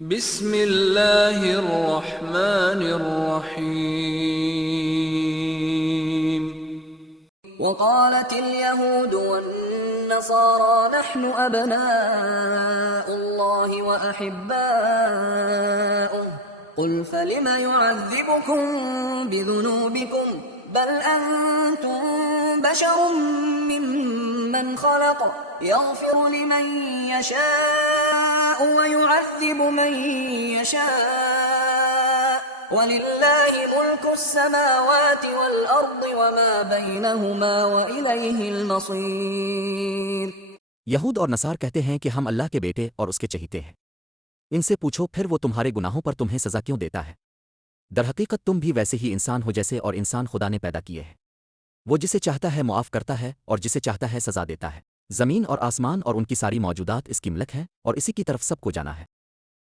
बिस्मिल्लाहिर्रहमानिर्रहीम। वक़ालत अल-यहूद वन-नसारा नहनु अबनाउल्लाहि व अहिब्बाउहु क़ुल फ़लिम युअज़्ज़िबुकुम बिज़ुनूबिकुम बल अंतुम बशरुम मिम्मन ख़लक़ यग़फ़िरु लिमन यशाअ व युअज़्ज़िबु मन यशाअ वलिल्लाहि मुल्कुस समावाति वल अर्दि वमा बैनहुमा व इलैहिल मसीर। यहूद और नसार कहते हैं कि हम अल्लाह के बेटे और उसके चहीते हैं। इनसे पूछो फिर वो तुम्हारे गुनाहों पर तुम्हें सज़ा क्यों देता है? दरहकीकत तुम भी वैसे ही इंसान हो जैसे और इंसान खुदा ने पैदा किए हैं। वो जिसे चाहता है मुआफ़ करता है और जिसे चाहता है सज़ा देता है। ज़मीन और आसमान और उनकी सारी मौजूदात इसकी मिल्क हैं और इसी की तरफ सबको जाना है।